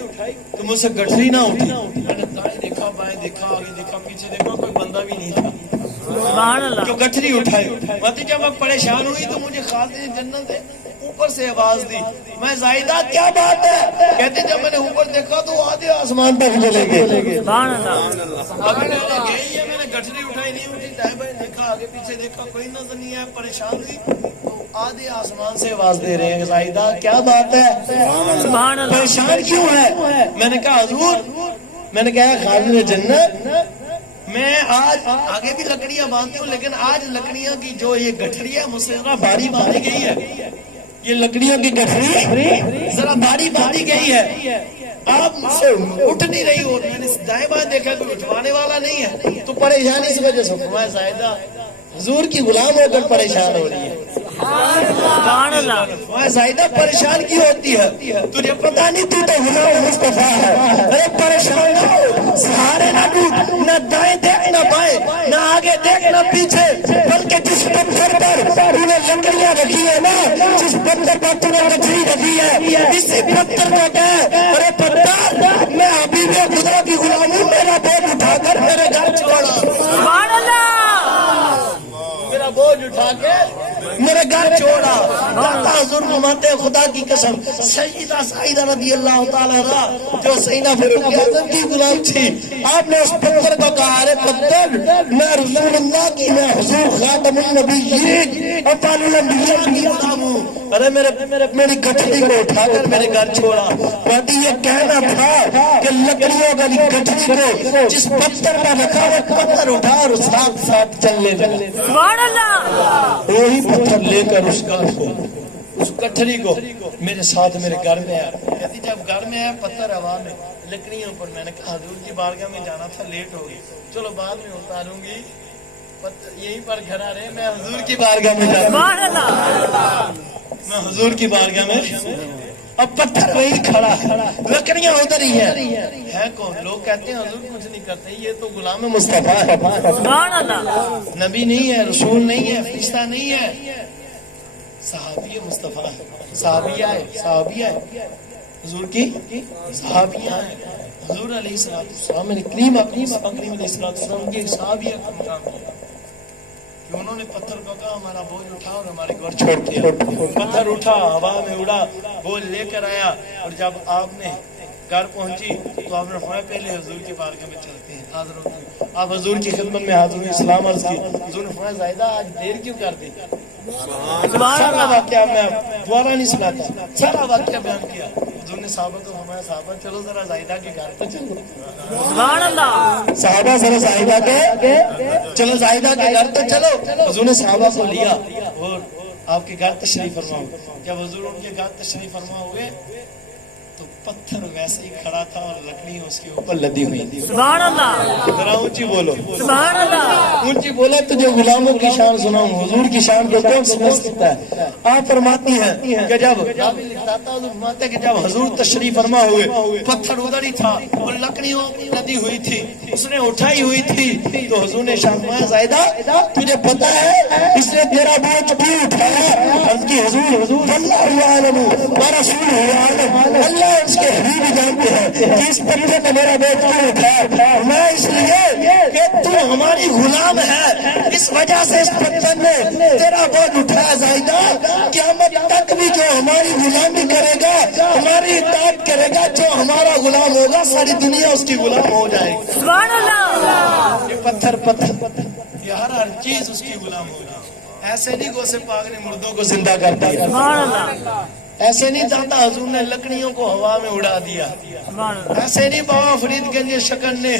تو مجھ سے گٹھری نہ اٹھی. میں نے دائیں دیکھا, بائیں دیکھا, آگے دیکھا, پیچھے دیکھا, کوئی بندہ بھی نہیں تھا. سبحان اللہ جو گٹھری اٹھائی ماتی جب میں پریشان ہوئی تو مجھے خازن جنت ہے اوپر سے آواز دی, میں زائدہ کیا بات ہے؟ کہتے جب میں نے اوپر دیکھا تو آدھے آسمان تک چلے گئے. سبحان اللہ اب میں نے گئی ہے, میں نے گٹھری اٹھائی نہیں اٹھی, دائیں بائیں دیکھا, آگے پیچھے دیکھا, کوئی نظر نہیں ہے, پریشان ہوئی تو آدھے آسمان سے آواز دے رہے ہیں زائدہ کیا بات ہے, سبحان اللہ پریشان کیوں ہے؟ میں نے کہا حضور, میں نے کہا خازن جنت میں آج آگے بھی لکڑیاں باندھتی ہوں، لیکن آج لکڑیاں کی جو یہ گٹھری ہے مجھ سے ذرا بھاری باندھی گئی ہے. یہ لکڑیوں کی گٹھری ذرا بھاری باندھی گئی ہے، آپ مجھ سے اٹھ نہیں رہی ہو. میں نے دائیں بائیں دیکھا کوئی اٹھوانے والا نہیں ہے، تو پریشانی اس وجہ سے فرمایا زائدہ حضور کی غلام ہو کر پریشان ہو رہی ہے. سبحان اللہ. زائدہ پریشان کی ہوتی ہے؟ تجھے پتا نہیں تو غلام مصطفیٰ ہے. ارے پریشان نہ ہو، سہارے نہ ڈوب، نہ دائیں دیکھ نہ بائیں، نہ آگے دیکھ نہ پیچھے، بلکہ جس پتھر پر تو نے لکڑیاں رکھی ہے نا، جس پتھر پر تو نے گٹھری رکھی ہے، اسی پتھر کو کہے ارے پتھر میں حبیب خدا کی غلام ہوں، میرا بوجھ اٹھا کر میرے گھر چھوڑا. سبحان اللہ. میرا بوجھ اٹھا کے میرے گھر چھوڑا. داتا حضور فرماتے ہیں خدا کی قسم سیدہ سعیدہ رضی اللہ تعالی عنہا جو سیدہ فاروق اعظم کی غلام تھی، آپ نے اس پتھر کو کہا ارے پتھر میں رسول اللہ کی، میں حضور خاتم النبیین افضل الانبیاء کی غلام ہوں. ارے میری گٹھری کو اٹھا کر میرے گھر چھوڑا. کہتی یہ کہنا تھا کہ لکڑیوں کا گٹھری کو جس پتھر پر رکھا وہ پتھر اٹھا اور ساتھ ساتھ چلنے لگے. سبحان اللہ. وہی پتھر لے کر اس گٹھری کو میرے ساتھ میرے گھر میں آیا. کہتی جب گھر میں آیا پتھر ہوا میں لکڑیوں پر، میں نے کہا حضور کی بارگاہ میں جانا تھا، لیٹ ہو گئی، چلو بعد میں اتاروں گی، یہیں پر گھر آ رہے. میں حضور کی بارگاہ میں جاتا سبحان اللہ. میں حضور کی بارگاہ میں، اب پتھر وہی کھڑا ہے، لکڑیاں ادھر ہی ہیں. ہے کون؟ لوگ کہتے ہیں حضور کچھ نہیں کرتے، یہ تو غلام مصطفیٰ ہے. سبحان اللہ. نبی نہیں ہے، رسول نہیں ہے، فرشتہ نہیں ہے، صحابی مصطفیٰ ہے. صحابیہ ہے حضور کی، صحابیہ ہیں. حضور علیہ السلام نے کریم اکریم علیہ السلام کی صحابیہ کا مقام کیا کہ انہوں نے پتھر کو کہا ہمارا بوجھ اٹھا اور ہمارے گھر چھوڑ دیا. پتھر اٹھا، ہوا میں اڑا، بوجھ لے کر آیا. اور جب آپ نے گھر پہنچی تو آپ نے فرمایا پہلے حضور کی بارگاہ میں چلتے ہیں، حاضر ہوتے ہیں. آپ حضور کی خدمت میں حاضر ہوئے، سلام عرض کی. حضور نے فرمایا زائدہ آج دیر کیوں کر دی؟ سارا واقعہ میں دوبارہ نہیں سناتا، سارا واقعہ بیان کیا. حضور نے صحابہ کو فرمایا صحابہ چلو ذرا زائدہ کے گھر پہ چلو. سبحان اللہ. صحابہ ذرا زائدہ کے چلو، زائدہ کے گھر پہ چلو. حضور نے صحابہ کو لیا اور آپ کے گھر تشریف فرما. جب حضور ان کے گھر تشریف فرما ہوئے تو پتھر ویسے ہی کھڑا تھا اور لکڑی اس کے اوپر لدی ہوئی تھی. سبحان اللہ. ذرا اونچی بولو. سبحان اللہ. اونچی بولا تجھے غلاموں کی شان سناؤں، حضور کی شان کو کون سمجھ سکتا ہے؟ آپ فرماتی ہیں کہ جب حضور تشریف فرما ہوئے پتھر ادھر ہی تھا اور لکڑیوں لدی ہوئی تھی، اس نے اٹھائی ہوئی تھی. تو حضور نے شان فرمایا زائدہ تجھے پتا ہے اس نے تیرا بوجھ کیوں اٹھایا؟ عرض کی حضور اللہ عالم ورسول عالم، اللہ اس کے حبیب جانتے ہیں کہ اس پتھر نے میرا بوجھ کیوں اٹھایا. میں اس لیے کہ تو ہماری غلام ہے، اس وجہ سے اس پتھر نے تیرا بوجھ اٹھایا. زائدہ قیامت تک بھی جو ہماری غلامی کرے گا، ہماری اطاعت کرے گا، جو ہمارا غلام ہوگا ساری دنیا اس کی غلام ہو جائے گی. سبحان اللہ. یہ پتھر یہ ہر چیز اس کی غلام ہوگی. ایسے نہیں غوث پاک نے مردوں کو زندہ کر دیا، سبحان اللہ. ایسے نہیں داتا حضور نے لکڑیوں کو ہوا میں اڑا دیا، سبحان اللہ. ایسے نہیں بابا فرید گنج شکر نے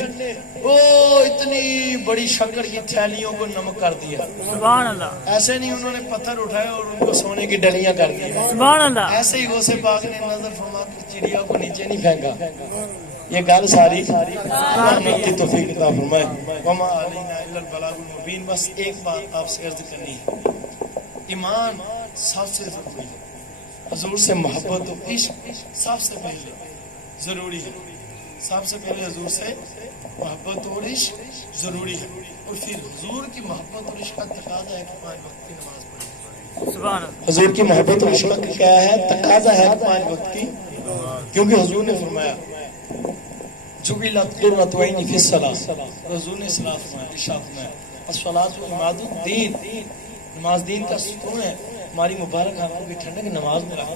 اتنی بڑی شکر کی تھیلیوں کو نمک کر دیا. سبحان اللہ. ایسے نہیں انہوں نے پتھر اٹھائے اور ان کو سونے کی ڈلیاں کر دیا. سبحان اللہ. ایسے ہی غوث پاک نے نظر فرما کر چڑیا کو نیچے نہیں پھینکا. یہ گل ساری رحمت کی توفیق عطا فرمائے. وما علینا الا البلاغ المبین. بس ایک بات آپ سے عرض کرنی ہے، ایمان سب سے ضروری ہے، حضور سے محبت و عشق سب سے پہلے ضروری ہے. سب سے پہلے حضور سے محبت اور عشق ضروری ہے، اور پھر حضور کی محبت اور عشق کا تقاضا ہے کہ 5 وقت کی نماز پڑھیں. سبحان اللہ. حضور کی محبت اور عشق کا کیا ہے؟ تقاضا ہے 5 وقت کی، کیونکہ حضور نے فرمایا جبلت قرۃ عینی فی الصلاۃ. حضور نے ارشاد فرمایا الصلاۃ عماد الدین، نماز دین کا ستون ہے. ہماری مبارک آنکھوں کی ٹھنڈک نماز میں رہا.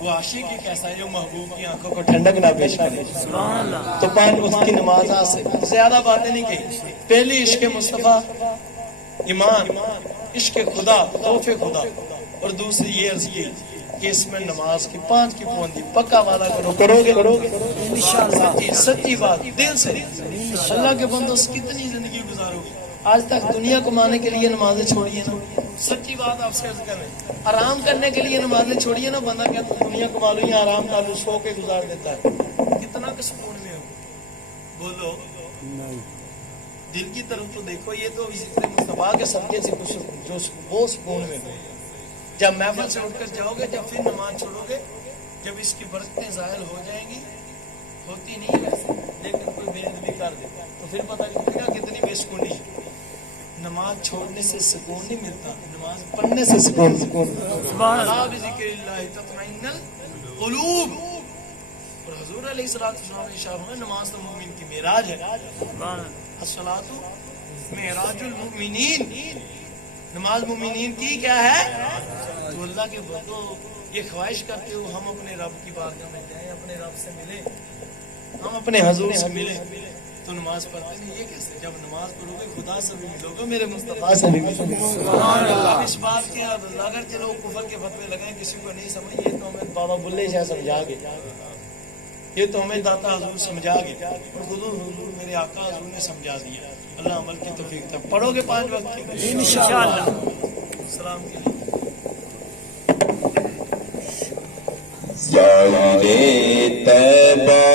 وہ عاشق ہی کیسا ہے جو محبوب کی آنکھوں کو ٹھنڈک نہ پیش کرے. سبحان اللہ. تو 5 وقت کی نماز سے زیادہ باتیں نہیں کہی. پہلی عشق مصطفیٰ، ایمان، عشق خدا، خوف خدا، اور دوسری یہ عرض کی کہ اس میں نماز کی 5 کی پابندی پکا وعدہ کرو گے انشاءاللہ. سچی بات دل سے. اللہ کے بندوں کتنی زندگی آج تک دنیا کمانے کے لیے نمازیں چھوڑی ہیں نا, سچی بات آپ سے عرض کریں, آرام کرنے کے لیے نمازیں چھوڑی ہیں نا, بندہ کہتا ہے دنیا کما لو یا آرام کر لو, سو کے گزار دیتا ہے. کتنا کا سکون میں ہو, بولو دل کی طرف تو دیکھو. یہ تو ذکر مصطفیٰ کے صدقے سے کچھ جو وہ سکون میں ہو. جب محفل سے اٹھ کر جاؤ گے, جب پھر نماز چھوڑو گے, جب اس کی برکتیں ظاہر ہو جائیں گی, ہوتی نہیں ہے ویسے, لیکن کوئی بے ادبی کر دے تو پھر پتہ چلے گا کتنی بے سکونی ہے. نماز چھوڑنے سے سکون نہیں ملتا, نماز پڑھنے سے سکون. سبحان اللہ. اللہ بذکر اللہ تطمئن القلوب. اور حضور علیہ الصلوۃ والسلام نے ارشاد فرمایا نماز تو مومن کی معراج ہے. سبحان اللہ. الصلاۃ معراج المؤمنین. نماز مومنین کی کیا ہے؟ تو اللہ کے بندو یہ خواہش کرتے ہو ہم اپنے رب کی بارگاہ میں جائیں, اپنے رب سے ملیں, ہم اپنے حضور سے ملیں, تو نماز پڑھتے نہیں. یہ کیسے؟ جب نماز پڑھو گے خدا سے بھی ملو گے, میرے مصطفیٰ سے بھی ملو گے. اس بات کے اگر چلو کفر کے فتوے لگائیں کسی کو نہیں سمجھ, یہ تو ہمیں بابا بلے شاہ سمجھا گے, یہ تو ہمیں داتا حضور سمجھا گے, اور حضور میرے آقا حضور نے سمجھا دیا. اللہ عمل کی توفیق تھا. پڑھو گے 5 وقت کی انشاءاللہ. سلام کے لیے. یا